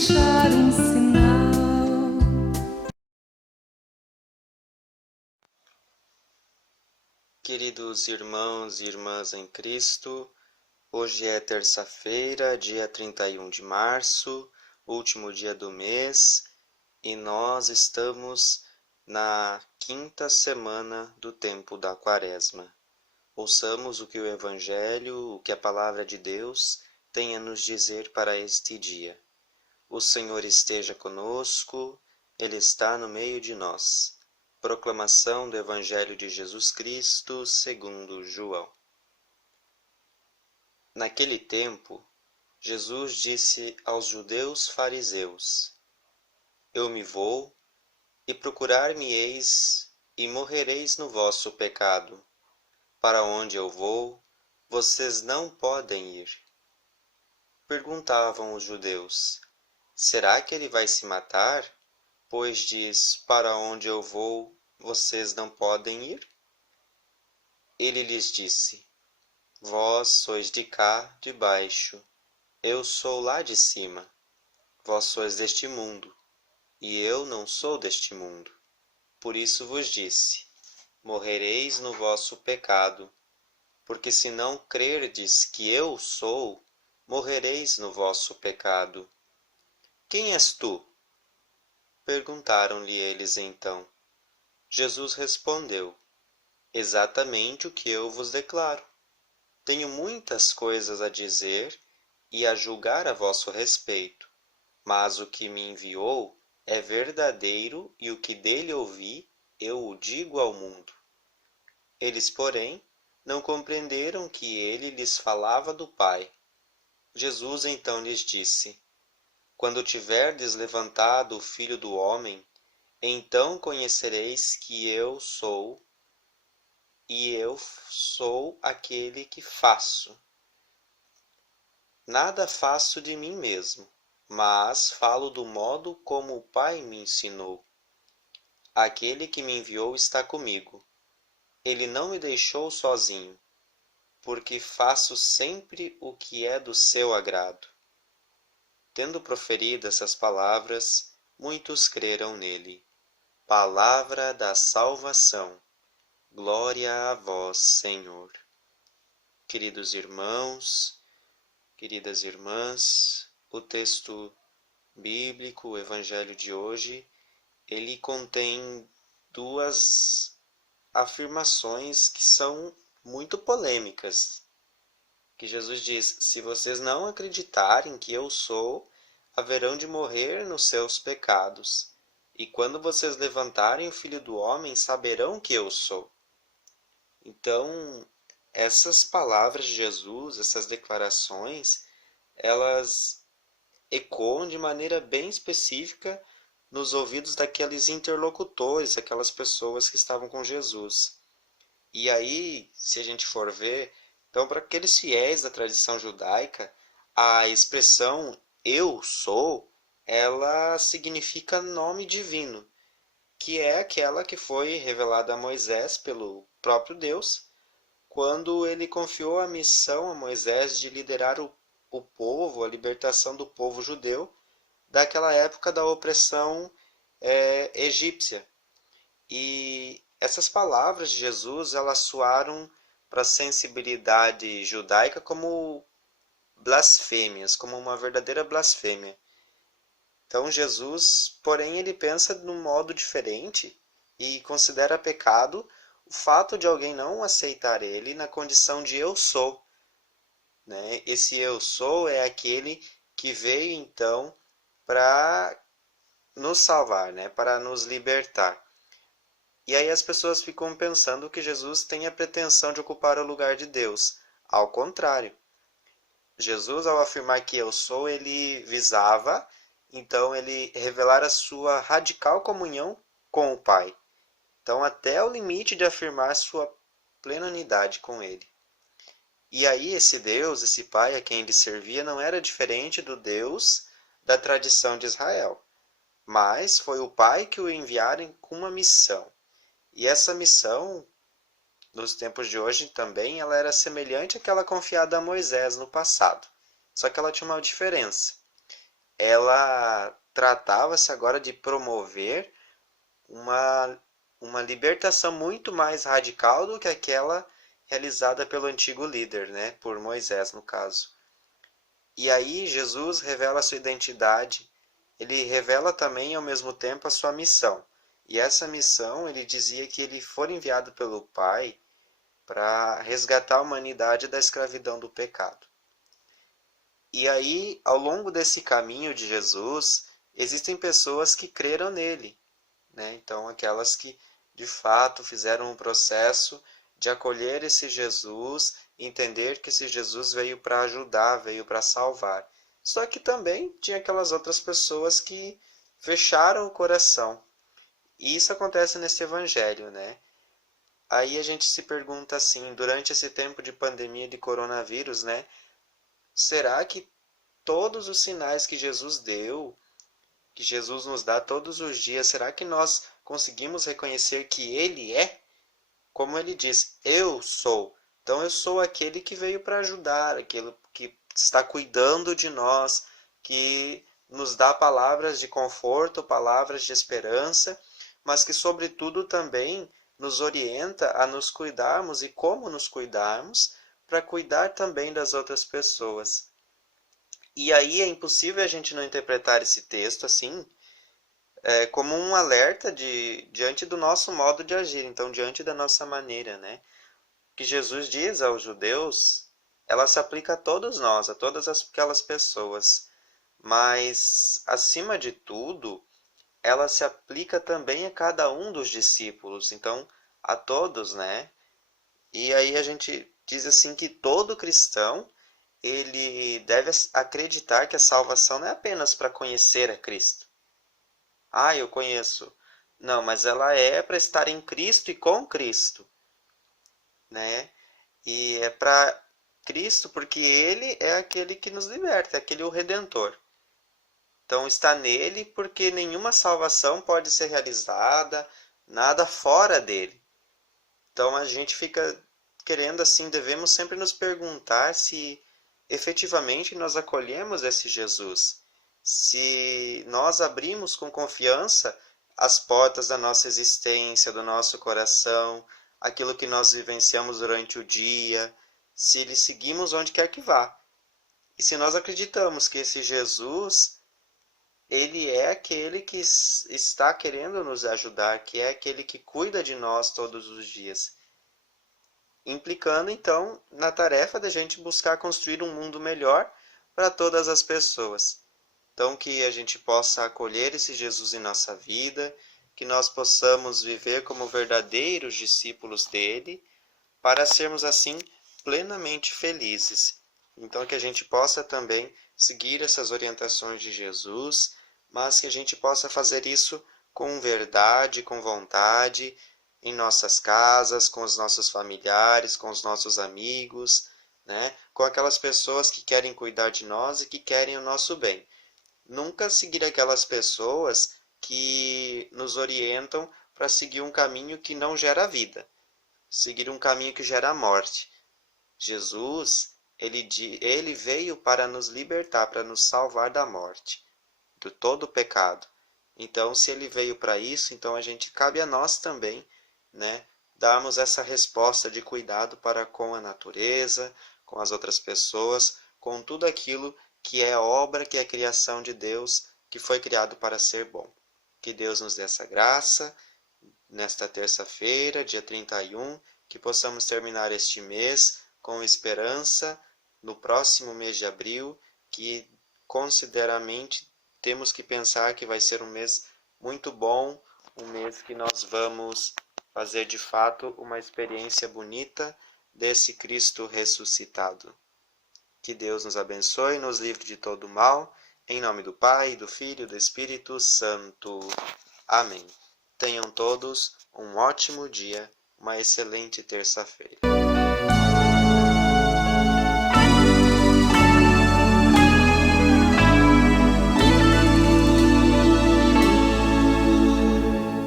deixar um sinal. Queridos irmãos e irmãs em Cristo, hoje é terça-feira, dia 31 de março, último dia do mês, e nós estamos na quinta semana do tempo da Quaresma. Ouçamos o que o Evangelho, o que a Palavra de Deus tem a nos dizer para este dia. O Senhor esteja conosco, Ele está no meio de nós. Proclamação do Evangelho de Jesus Cristo segundo João. Naquele tempo, Jesus disse aos judeus fariseus: Eu me vou, e procurar-me-eis, e morrereis no vosso pecado. Para onde eu vou, vocês não podem ir. Perguntavam os judeus: Será que ele vai se matar? Pois diz: Para onde eu vou, vocês não podem ir? Ele lhes disse: Vós sois de cá, de baixo, eu sou lá de cima. Vós sois deste mundo, e eu não sou deste mundo. Por isso vos disse: morrereis no vosso pecado, porque se não crerdes que eu sou, morrereis no vosso pecado. Quem és tu? Perguntaram-lhe eles então. Jesus respondeu: Exatamente o que eu vos declaro. Tenho muitas coisas a dizer e a julgar a vosso respeito, mas o que me enviou é verdadeiro e o que dele ouvi, eu o digo ao mundo. Eles, porém, não compreenderam que ele lhes falava do Pai. Jesus então lhes disse: Quando tiverdes levantado o Filho do Homem, então conhecereis que eu sou, e eu sou aquele que faço. Nada faço de mim mesmo, mas falo do modo como o Pai me ensinou. Aquele que me enviou está comigo. Ele não me deixou sozinho, porque faço sempre o que é do seu agrado. Tendo proferido essas palavras, muitos creram nele. Palavra da salvação. Glória a vós, Senhor. Queridos irmãos, queridas irmãs, o texto bíblico, o Evangelho de hoje, ele contém duas afirmações que são muito polêmicas. Que Jesus diz: se vocês não acreditarem que eu sou, haverão de morrer nos seus pecados. E quando vocês levantarem o Filho do Homem, saberão que eu sou. Então, essas palavras de Jesus, essas declarações, elas ecoam de maneira bem específica nos ouvidos daqueles interlocutores, aquelas pessoas que estavam com Jesus. E aí, se a gente for ver, então para aqueles fiéis da tradição judaica, a expressão eu sou, ela significa nome divino, que é aquela que foi revelada a Moisés pelo próprio Deus, quando ele confiou a missão a Moisés de liderar o povo, a libertação do povo judeu, daquela época da opressão egípcia. E essas palavras de Jesus, elas soaram para a sensibilidade judaica como blasfêmias, como uma verdadeira blasfêmia. Então Jesus, porém, ele pensa de um modo diferente e considera pecado o fato de alguém não aceitar ele na condição de eu sou. Né? Esse eu sou é aquele que veio então para nos salvar, né? Para nos libertar. E aí as pessoas ficam pensando que Jesus tem a pretensão de ocupar o lugar de Deus. Ao contrário, Jesus, ao afirmar que eu sou, ele visava, então, ele revelar a sua radical comunhão com o Pai. Então, até o limite de afirmar sua plena unidade com ele. E aí esse Deus, esse Pai a quem ele servia, não era diferente do Deus da tradição de Israel. Mas foi o Pai que o enviara com uma missão. E essa missão, nos tempos de hoje também, ela era semelhante àquela confiada a Moisés no passado. Só que ela tinha uma diferença. ela tratava-se agora de promover uma libertação muito mais radical do que aquela realizada pelo antigo líder, né? Por Moisés, no caso. E aí Jesus revela a sua identidade, ele revela também ao mesmo tempo a sua missão. E essa missão, ele dizia que ele foi enviado pelo Pai para resgatar a humanidade da escravidão do pecado. E aí, ao longo desse caminho de Jesus, existem pessoas que creram nele, né? Então, aquelas que de fato fizeram um processo de acolher esse Jesus, entender que esse Jesus veio para ajudar, veio para salvar. Só que também tinha aquelas outras pessoas que fecharam o coração. E isso acontece nesse evangelho, né? Aí a gente se pergunta assim, durante esse tempo de pandemia de coronavírus, né? Será que todos os sinais que Jesus deu, que Jesus nos dá todos os dias, será que nós conseguimos reconhecer que Ele é? Como Ele diz, eu sou. Então eu sou aquele que veio para ajudar, aquele que está cuidando de nós, que nos dá palavras de conforto, palavras de esperança, mas que sobretudo também nos orienta a nos cuidarmos e como nos cuidarmos para cuidar também das outras pessoas. E aí é impossível a gente não interpretar esse texto assim, como um alerta diante do nosso modo de agir, então diante da nossa maneira, né? Que Jesus diz aos judeus, ela se aplica a todos nós, a todas aquelas pessoas, mas acima de tudo, ela se aplica também a cada um dos discípulos, então a todos, né? E aí a gente diz assim que todo cristão, ele deve acreditar que a salvação não é apenas para conhecer a Cristo. Ah, eu conheço. Não, mas ela é para estar em Cristo e com Cristo, né? E é para Cristo porque Ele é aquele que nos liberta, é aquele o Redentor. Então está nele porque nenhuma salvação pode ser realizada, nada fora dele. Então a gente fica querendo assim, devemos sempre nos perguntar se efetivamente nós acolhemos esse Jesus, se nós abrimos com confiança as portas da nossa existência, do nosso coração, aquilo que nós vivenciamos durante o dia, se lhe seguimos onde quer que vá. E se nós acreditamos que esse Jesus, ele é aquele que está querendo nos ajudar, que é aquele que cuida de nós todos os dias, implicando então na tarefa da gente buscar construir um mundo melhor para todas as pessoas. Então que a gente possa acolher esse Jesus em nossa vida, que nós possamos viver como verdadeiros discípulos dele, para sermos assim plenamente felizes. Então que a gente possa também seguir essas orientações de Jesus, mas que a gente possa fazer isso com verdade, com vontade, em nossas casas, com os nossos familiares, com os nossos amigos, né? Com aquelas pessoas que querem cuidar de nós e que querem o nosso bem. Nunca seguir aquelas pessoas que nos orientam para seguir um caminho que não gera vida, seguir um caminho que gera morte. Jesus, ele veio para nos libertar, para nos salvar da morte, de todo o pecado. Então, se ele veio para isso, então cabe a nós também, né, darmos essa resposta de cuidado para com a natureza, com as outras pessoas, com tudo aquilo que é obra, que é criação de Deus, que foi criado para ser bom. Que Deus nos dê essa graça, nesta terça-feira, dia 31, que possamos terminar este mês com esperança, no próximo mês de abril, que consideradamente temos que pensar que vai ser um mês muito bom, um mês que nós vamos fazer de fato uma experiência bonita desse Cristo ressuscitado. Que Deus nos abençoe e nos livre de todo mal, em nome do Pai, do Filho e do Espírito Santo. Amém. Tenham todos um ótimo dia, uma excelente terça-feira.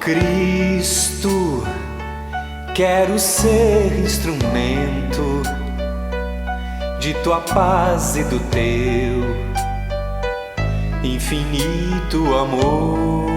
Cristo, quero ser instrumento de tua paz e do teu, infinito amor.